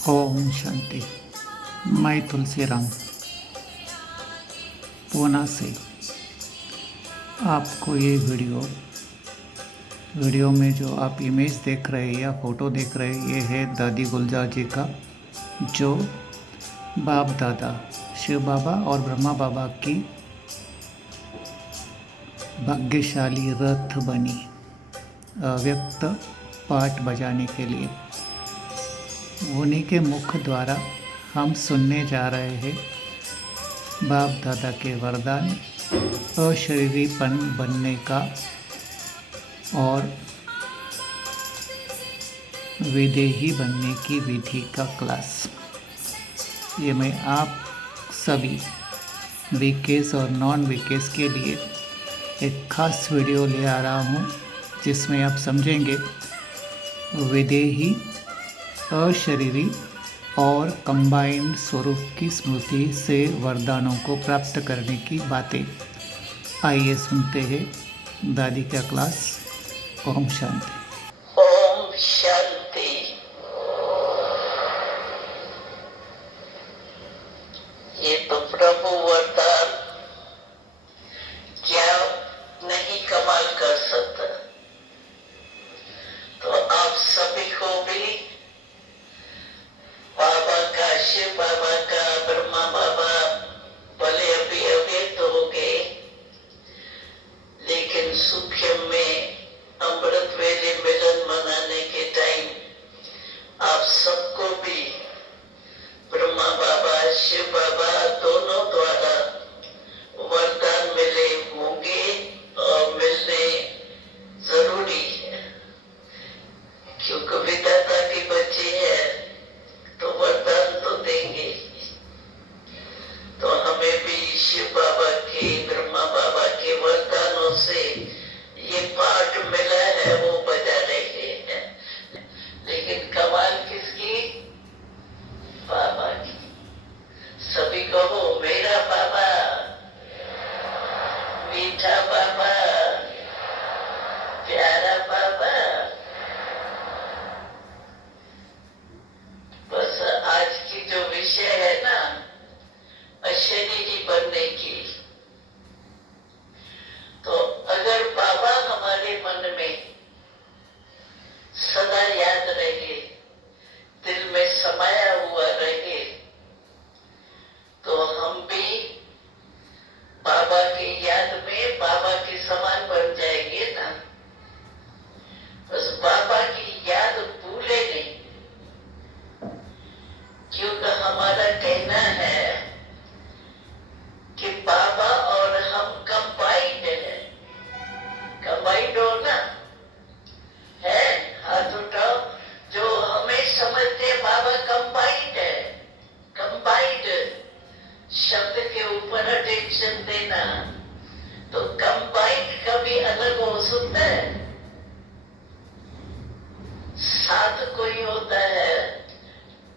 ओम शांति। मैं तुलसीराम पूना से आपको ये वीडियो में जो आप इमेज देख रहे हैं या फ़ोटो देख रहे हैं, ये है दादी गुलजार जी का, जो बाप दादा शिव बाबा और ब्रह्मा बाबा की भाग्यशाली रथ बनी अव्यक्त पाठ बजाने के लिए। उन्हीं के मुख द्वारा हम सुनने जा रहे हैं बाप दादा के वरदान, अशरीरीपन बनने का और विदेही बनने की विधि का क्लास। ये मैं आप सभी वीकेस और नॉन वीकेस के लिए एक खास वीडियो ले आ रहा हूँ, जिसमें आप समझेंगे विदेही, अशरीरी और कंबाइंड स्वरूप की स्मृति से वरदानों को प्राप्त करने की बातें। आइए सुनते हैं दादी का क्लास। ओम शांति। ओम शांति। ये तो प्रभु वरदान क्या नहीं कमाल कर सकता। तो आप सभी को भी बाबा का, शिव बाबा का, ब्रह्मा बाबा भले अभी अव्यक्त हो गए, लेकिन सूक्ष्म में अमृत वेले मिलन मनाने के टाइम आप सबको भी ब्रह्मा बाबा, शिव बाबा दोनों द्वारा वरदान मिले होंगे और मिलने जरूरी है, क्योंकि विधाता के बच्चे हैं तो वरदान तो देंगे। तो हमें भी शिव बाबा के, ब्रह्मा बाबा के वरदानों से ये पाठ मिला है, वो बजा रहे हैं। लेकिन कमाल किसकी? बाबा की। सभी कहो मेरा बाबा, मीठा बाबा, प्यारा बाबा। बस आज की जो विषय है ना, अशरीरी बनने की, तो अगर बाबा हमारे मन में सदा याद रहे, दिल में समाया हुआ रहे, तो हम भी बाबा की याद में बाबा के समान बन जाएंगे ना। बस बाबा की याद भूले नहीं, क्योंकि हमारा कहना है कि बाबा और हम कंबाइंड है। कंबाइंड हो ना, है? हाथ उठाओ जो हमें समझते हैं बाबा कंबाइंड है। कंबाइंड शब्द के ऊपर अटेंशन देना। तो कंबाइंड कभी अलग हो सकता है, साथ कोई होता है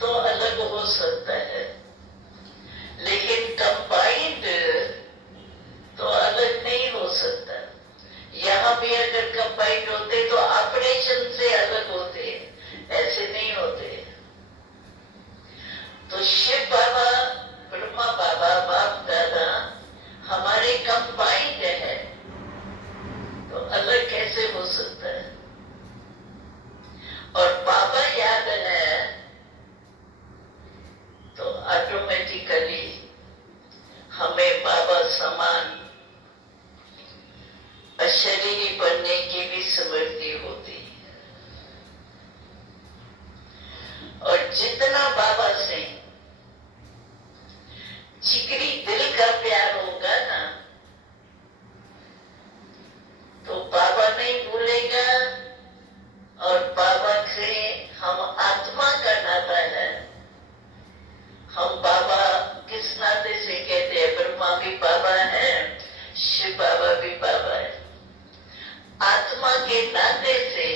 तो अलग हो सकता है, लेकिन कंबाइंड तो अलग नहीं हो सकता। यहाँ भी अगर कंबाइंड होते तो ऑपरेशन से अलग होते, ऐसे नहीं होते। तो शिव बाबा, ब्रह्मा बाबा, बाप दादा हमारे कंबाइंड है, तो अलग कैसे हो सकता है? और बाबा याद है तो ऑटोमेटिकली हमें बाबा समान अशरीरी बनने की भी समृद्धि होती है। और जितना बाबा से जिगरी दिल का प्यार होगा ना, तो बाबा नहीं भूलेगा। और बाबा से हम आत्मा का नाता है। हम बाबा किस नाते से कहते हैं? ब्रह्मा भी बाबा है, शिव बाबा भी बाबा है। आत्मा के नाते से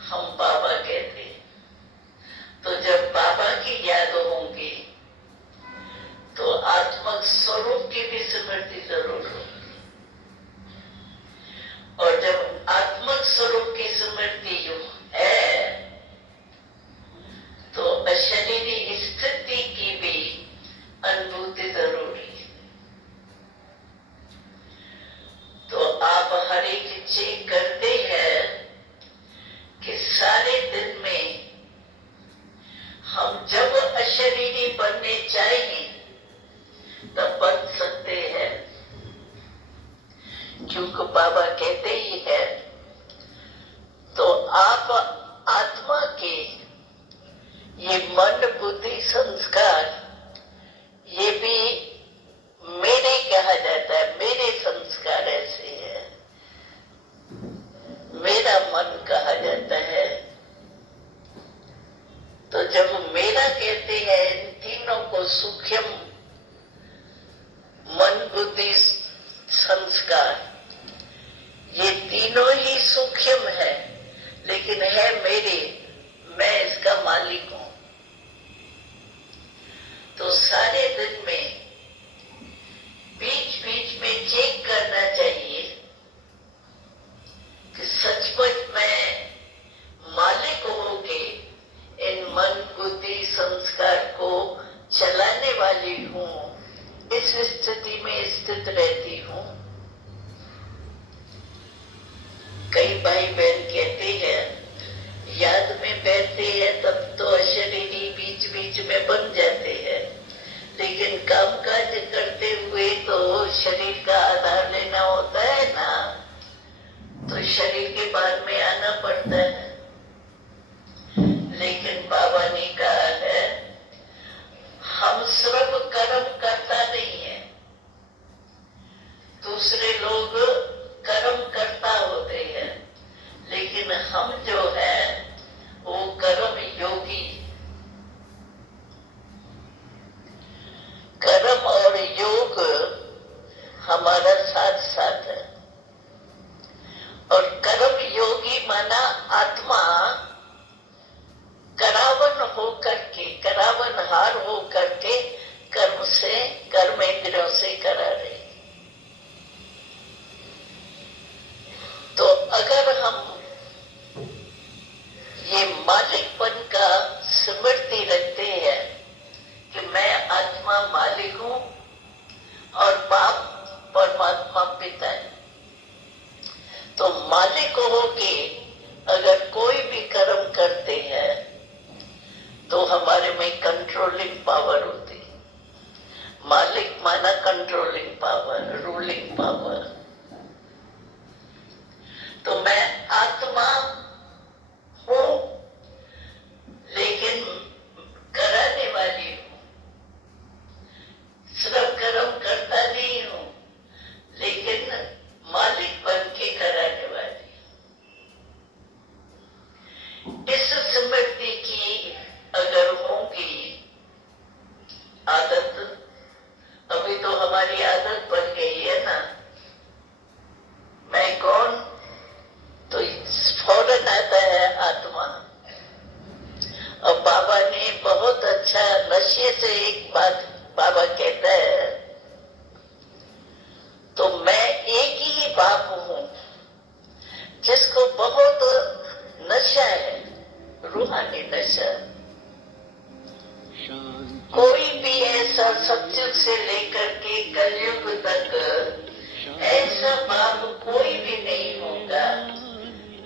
हम बाबा कहते हैं। तो जब बाबा की याद होंगी तो आत्मक स्वरूप की भी स्मृति जरूर होगी। और जब आत्मक स्वरूप की स्मृति है हमारी चेक करते हैं कि सारे दिन में हम जब अशरीरी बनने चाहें तब बन सकते हैं, क्योंकि बाबा कहते ही है तो आप आत्मा के ये मन बुद्धि संस्कार ये भी मेरे कहा जाता है, मेरे संस्कार ऐसे है, मेरा मन कहा जाता है। तो जब मेरा कहते हैं इन तीनों को सूक्ष्म मन बुद्धि संस्कार, ये तीनों ही सूक्ष्म है लेकिन है मेरे, मैं इसका मालिक हूं। तो सारे दिन में बीच बीच में चेक करना चाहिए कि सचमुच मैं मालिक होके इन मन बुद्धि संस्कार को चलाने वाली हूं, इस स्थिति में स्थित रहती हूं। कई भाई बहन कहते हैं याद में बैठते हैं तब तो अशरीरी बीच बीच में बन जाते हैं, लेकिन काम काज करते हुए तो शरीर का आधार लेना होता है ना, तो शरीर के बाद में आना पड़ता है। लेकिन बाबा ने कहा है हम सिर्फ कर्म करता नहीं है, दूसरे लोग कर्म करता होते हैं, लेकिन हम जो है वो कर्म योगी। कर्म और योग हमारा साथ साथ है, और कर्म योगी माना आत्मा करावन हो करके, करावन हार हो करके कर्म से, कर्मेंद्रियों से करा रहे। तो अगर हम ये मालिकपन का स्मृति रखते हैं कि मैं आत्मा मालिक हूं और बाप परमात्मा पिता है, तो मालिक होके अगर कोई भी कर्म करते हैं तो हमारे में कंट्रोलिंग पावर होती। मालिक माना कंट्रोलिंग पावर, रूलिंग पावर। तो मैं आत्मा हूं लेकिन कराने वाली हूं, सिर्फ कर्म करता नहीं हूं लेकिन मालिक बन के कराने वाली। इस स्मृति की अगर होगी आदत, अभी तो हमारी आदत बन गई है ना, मैं कौन, तो फौरन आता है आत्मा। और बाबा ने बहुत अच्छा नशे से एक बात बाबा कहता है, तो मैं एक ही बाप हूं जिसको बहुत नशा है, रूहानी नशा। कोई भी ऐसा सत्युग से लेकर के कलयुग तक ऐसा बाप कोई भी नहीं होगा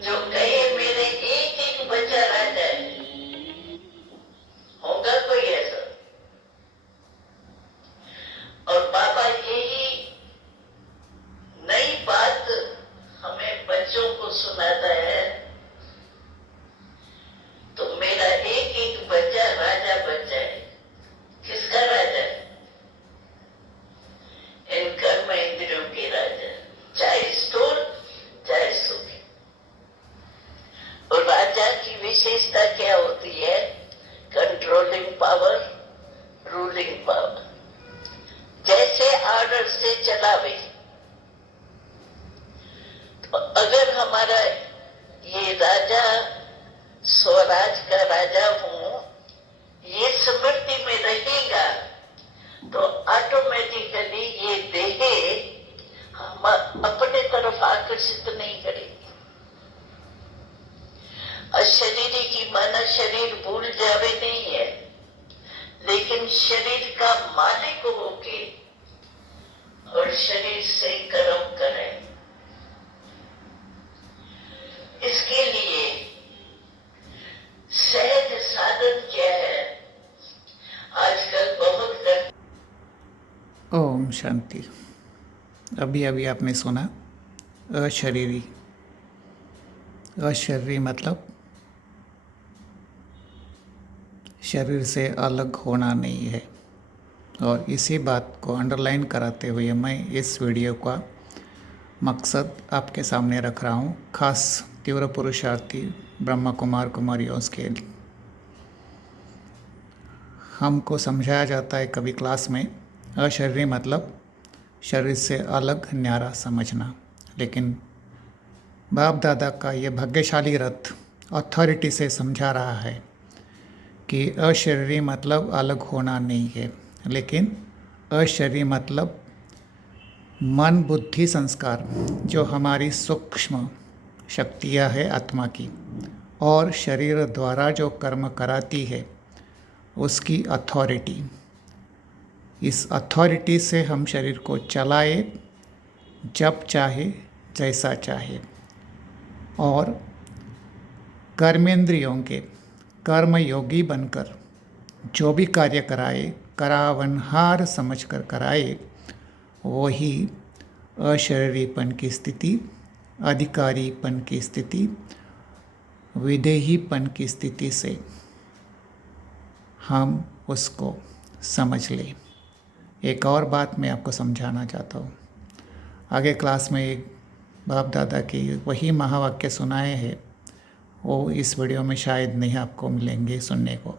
जो कहे मेरे एक एक बच्चा रह जाए। होगा कोई ऐसा? और बाबा यही नई बात हमें बच्चों को सुनाता है, तो मेरा एक एक बच्चा राजा बन जाए। किसका राजा? इन कर्म इंद्रियों के राजा, चाहे स्थूल चाहे सूक्ष्म। और राजा की विशेषता क्या होती है? Controlling power, ruling power. जैसे आर्डर से चलावे। तो अगर हमारा ये राजा स्वराज का राजा हूं, ये स्मृति में रहेगा तो ऑटोमेटिकली ये देहे हम अपने तरफ आकर्षित नहीं करेगी। अशरीरी की माना शरीर भूल जावे नहीं है, लेकिन शरीर का मालिक होके और शरीर से कर्म करें। शांति। अभी अभी आपने सुना अशरीरी। अशरीरी मतलब शरीर से अलग होना नहीं है। और इसी बात को अंडरलाइन कराते हुए मैं इस वीडियो का मकसद आपके सामने रख रहा हूँ, खास तीव्र पुरुषार्थी ब्रह्मा कुमार कुमारियों के। हमको समझाया जाता है कभी क्लास में, अशरीरी मतलब शरीर से अलग न्यारा समझना, लेकिन बाप दादा का ये भाग्यशाली रथ अथॉरिटी से समझा रहा है कि अशरीरी मतलब अलग होना नहीं है, लेकिन अशरीरी मतलब मन बुद्धि संस्कार जो हमारी सूक्ष्म शक्तियाँ है आत्मा की, और शरीर द्वारा जो कर्म कराती है उसकी अथॉरिटी। इस अथॉरिटी से हम शरीर को चलाए जब चाहे जैसा चाहे, और कर्मेंद्रियों के कर्मयोगी बनकर जो भी कार्य कराए, करावनहार समझकर कराए, वही अशरीरीपन की स्थिति, अधिकारीपन की स्थिति, विदेहीपन की स्थिति से हम उसको समझ लें। एक और बात मैं आपको समझाना चाहता हूँ। आगे क्लास में एक बाप दादा की वही महावाक्य सुनाए हैं, वो इस वीडियो में शायद नहीं आपको मिलेंगे सुनने को,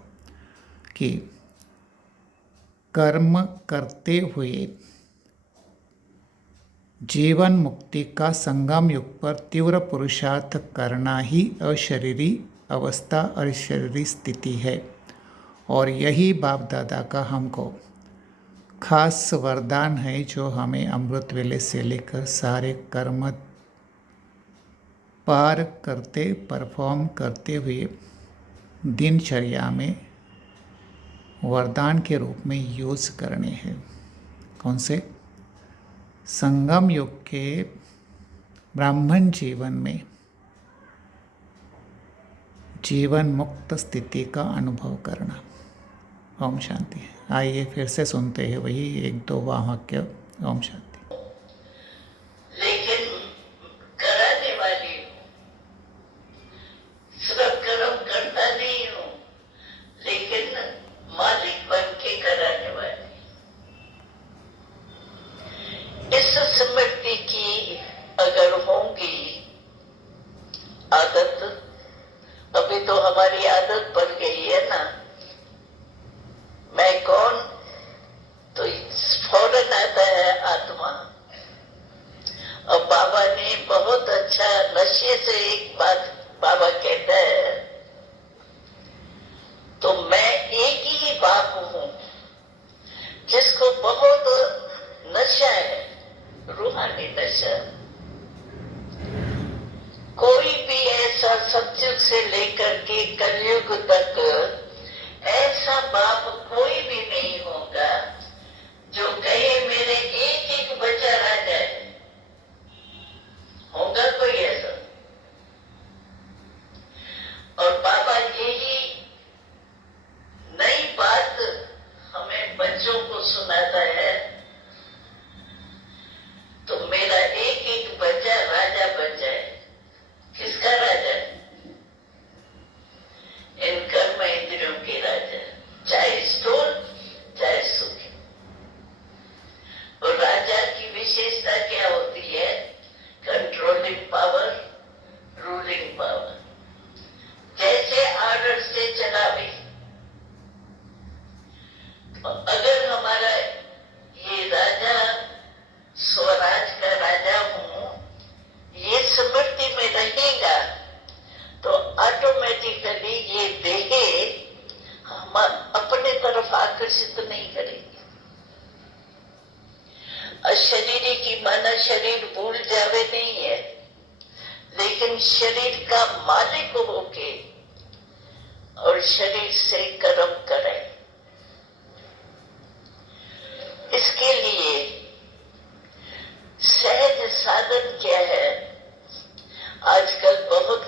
कि कर्म करते हुए जीवन मुक्ति का संगम युग पर तीव्र पुरुषार्थ करना ही अशरीरी अवस्था, अशरीरी स्थिति है। और यही बाप दादा का हमको खास वरदान है, जो हमें अमृत वेले से लेकर सारे कर्म पार करते, परफॉर्म करते हुए दिनचर्या में वरदान के रूप में यूज़ करने हैं। कौन से? संगम युग के ब्राह्मण जीवन में जीवन मुक्त स्थिति का अनुभव करना। ओम शांति। आइए फिर से सुनते हैं वही एक दो वाक्य। ओम शांति। लेकिन कराने वाली हूँ, सिर्फ कर्म करता नहीं हूँ, लेकिन मालिक बन के कराने वाली। इस स्मृति की अगर होंगी आदत, अभी तो हमारी आदत पड़ गई है ना, मैं कौन, तो फौरन आता है आत्मा। और बाबा ने बहुत अच्छा नशे से एक बात बाबा कहता है, तो मैं एक ही बाप हूं जिसको बहुत नशा है, रूहानी नशा। कोई भी ऐसा सतयुग से लेकर के कलयुग तक ऐसा बाप कोई भी नहीं होगा जो कहे मेरे एक एक बच्चा रह जाए। होगा कोई ऐसा? और बाबा यही नई बात हमें बच्चों को सुनाता है, तो मेरा एक एक बच्चा राजा बन जाए। किसका राजा? इन कर्म इंद्रियों के राजा, चाहे स्थूल चाहे सूक्ष्म। और राजा की विशेषता क्या होती है? Controlling power, ruling power. जैसे आर्डर से चलावे। अगर हमारा ये राजा स्वराज का राजा हूं, ये स्मृति में रहेगा, तो ऑटोमेटिकली ये देहे हम अपने तरफ आकर्षित नहीं करेंगे। अशरीरी की माना शरीर भूल जावे नहीं है, लेकिन शरीर का मालिक होके और शरीर से कर्म करे। इसके लिए सहज साधन क्या है? आजकल बहुत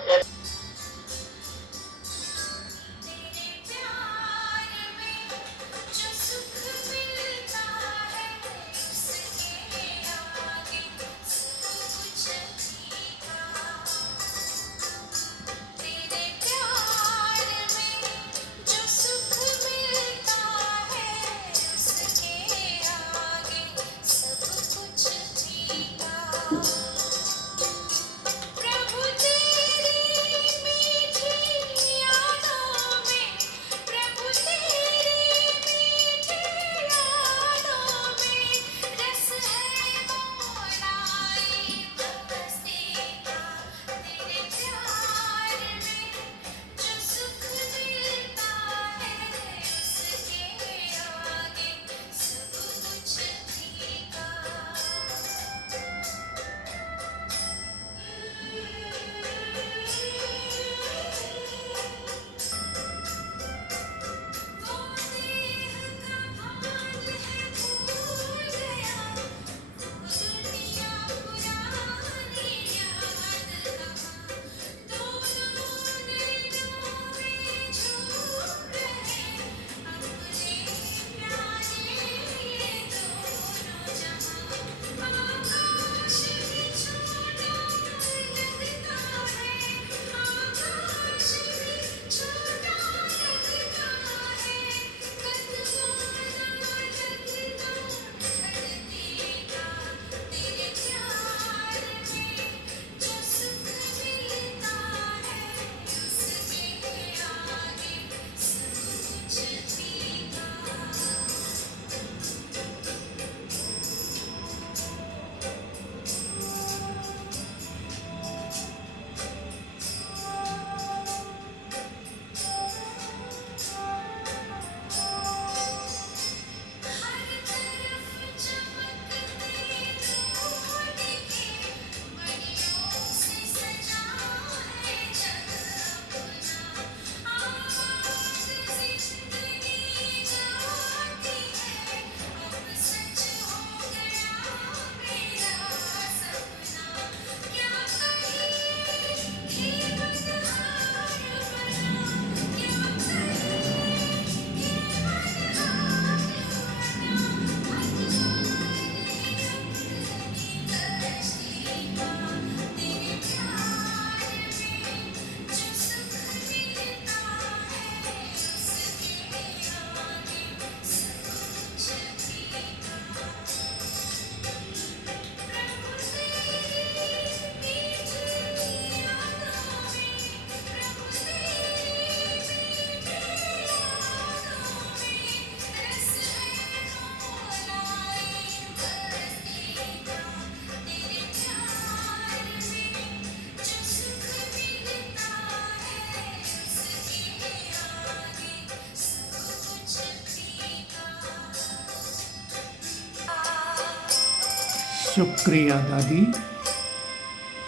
शुक्रिया दादी।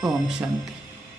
ओम शांति।